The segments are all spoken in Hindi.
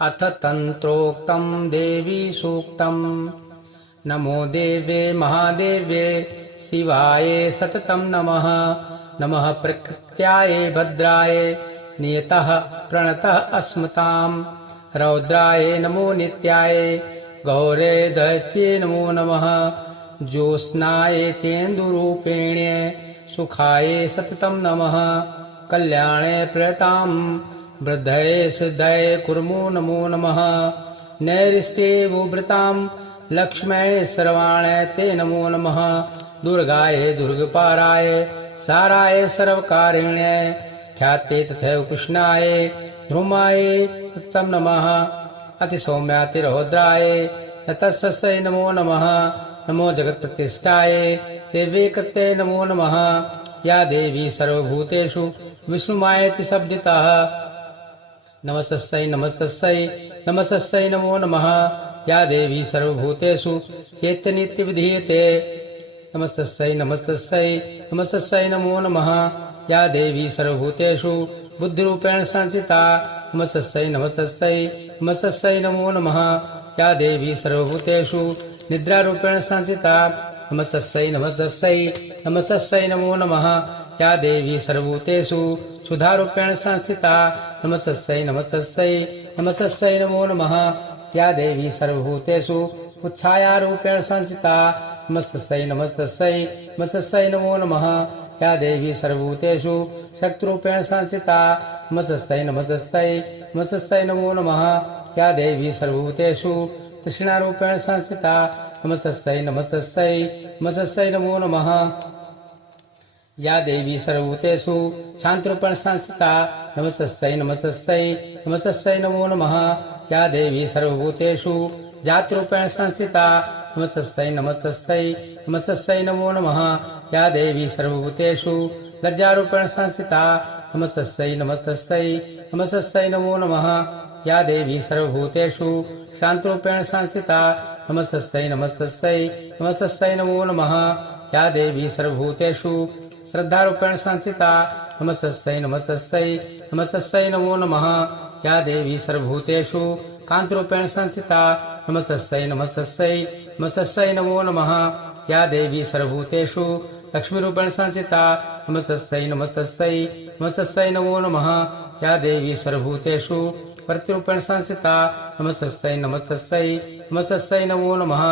अथ तन्त्रोक्तं देवी सूक्तं नमो देव्ये महादेव्ये शिवाय सततं नमः। नमः प्रकृत्याय भद्राय नियतः प्रणतः अस्मतां। रौद्राय नमो नित्याय गौरे दैत्ये नमो नमः। ज्योत्स्नाय चेन्दुरूपिण्ये सुखाय सततं नमः। कल्याणे प्रतां वृद्धये सिद्धये कुर्मो नमो नमः। नैऋस्ये वुभृतां लक्ष्म्यै सर्वाणे ते नमो नमः। दुर्गाय दुर्गपाराय साराय सर्वकारिण्ये ख्याते तथैव कृष्णाय ध्रुमाय सततं नमः। अतिसौम्यातिरौद्राय नतस्यै नमो नमः। नमो जगत्प्रतिष्ठाय देवे कृते नमो नमः। या देवी सर्वभूतेषु विष्णुमायेति शब्दितः। नमस्तस्यै नमस्तस्यै नमस्तस्यै नमो नमः। या देवी सर्वभूतेषु चैतन्येति विधीयते। नमस्तस्यै नमस्तस्यै नमस्तस्यै नमो नमः। या देवी सर्वभूतेषु बुद्धिरूपेण संस्थिता। नमस्तस्यै नमस्तस्यै नमस्तस्यै नमो नमः। या देवी सर्वभूतेषु निद्रारूपेण संस्थिता। नमस्तस्यै नमस्तस्यै नमस्तस्यै नमो नमः। या देवी सर्वभूतेषु क्षुधारूपेण संस्थिता। नमस्तस्यै नमस्तस्यै नमस्तस्यै नमो नमः। या देवी सर्वभूतेषु उत्छायारूपेण संस्थिता। नमस्तस्यै नमस्तस्यै नमस्तस्यै नमो नमः। या देवी सर्वभूतेषु शक्तिरूपेण संस्थिता। नमस्तस्यै नमस्तस्यै नमस्तस्यै नमो नमः। या देवी सर्वभूतेषु तृष्णारूपेण संस्थिता। नमस्तस्यै नमस्तस्यै नमस्तस्यै नमो नमः। या देवी सर्वभूतेषु शान्तिरूपेण संस्थिता। नमस्तस्यै नमस्तस्यै नमस्तस्यै नमो नमः। या देवी सर्वभूतेषु जातिरूपेण संस्थिता। नमस्तस्यै नमस्तस्यै नमस्तस्यै नमो नमः। या देवी सर्वभूतेषु लज्जारूपेण संस्थिता। नमस्तस्यै नमस्तस्यै नमस्तस्यै नमो नमः। या देवी सर्वभूतेषु शान्तिरूपेण संस्थिता। नमस्तस्यै नमस्तस्यै नमस्तस्यै नमो नमः। या देवी सर्वभूतेषु श्रद्धारूपेण संस्थिता। नमस्तस्यै नमस्तस्यै नमस्तस्यै नमो नमः। या देवी सर्वभूतेषु कान्तिरूपेण संस्थिता। नमस्तस्यै नमस्तस्यै नमस्तस्यै नमो नमः। या देवी सर्वभूतेषु लक्ष्मीरूपेण संस्थिता। नमस्तस्यै नमस्तस्यै नमस्तस्यै नमो नमः। या देवी सर्वभूतेषु प्रतिरूपेण संस्थिता। नमस्तस्यै नमस्तस्यै नमस्तस्यै नमो नमः।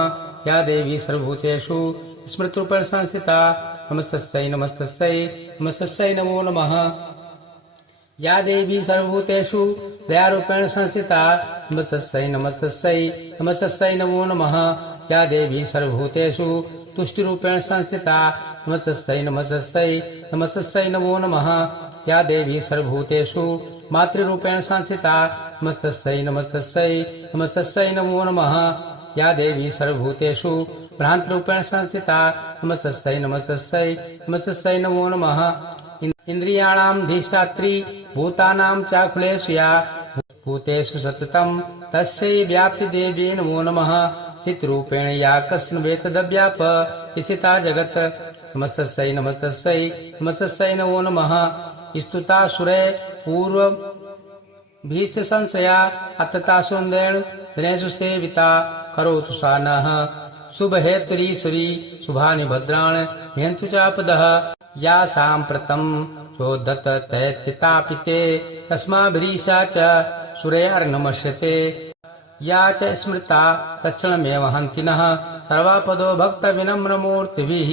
या देवी सर्वभूतेषु स्मृतिरूपेण संस्थिता। नमस्तस्यै नमस्तस्यै नमस्तस्यै नमो नमः। या देवी सर्वभूतेषु दयारूपेण संस्थिता। नमस्तस्यै नमस्तस्यै नमस्तस्यै नमो नमः। या देवी सर्वभूतेषु तुष्टिरूपेण संस्थिता। नमस्तस्यै नमस्तस्यै नमस्तस्यै नमो नमः। या देवी सर्वभूतेषु मातृरूपेण संस्थिता। नमस्तस्यै नमस्तस्यै नमस्तस्यै नमो नमः। या देवी सर्वभूतेषु भ्रान्तरूपेण संस्थिता। नमस्तस्यै नमस्तस्यै नमस्तस्यै नमो नमः। इन्द्रियाणां धिष्ठात्री भूतानां चाखिलेषु या भूतेषु सततं तस्यै व्याप्तिदेव्यै नमो नमः। चित्रूपेण या कस्मिंवेतदव्याप स्थिता जगत्। नमस्तस्यै नमस्तस्यै नमस्तस्यै नमो नमः। स्तुतासुरे पूर्वभीष्टसंशया अततासुन्द्रेण दिनेषु सेविता। करोतु सा नः शुभहेतुरीश्वरी शुभानि भद्राणि ह्यन्तु चापदः। या साम्प्रतं चोद्धत दैत्यतापिते तस्माभिरीशा च सूर्यार्नमश्यते। या च स्मृता तत्क्षणमेव हन्ति नः सर्वापदो भक्तविनम्रमूर्तिभिः।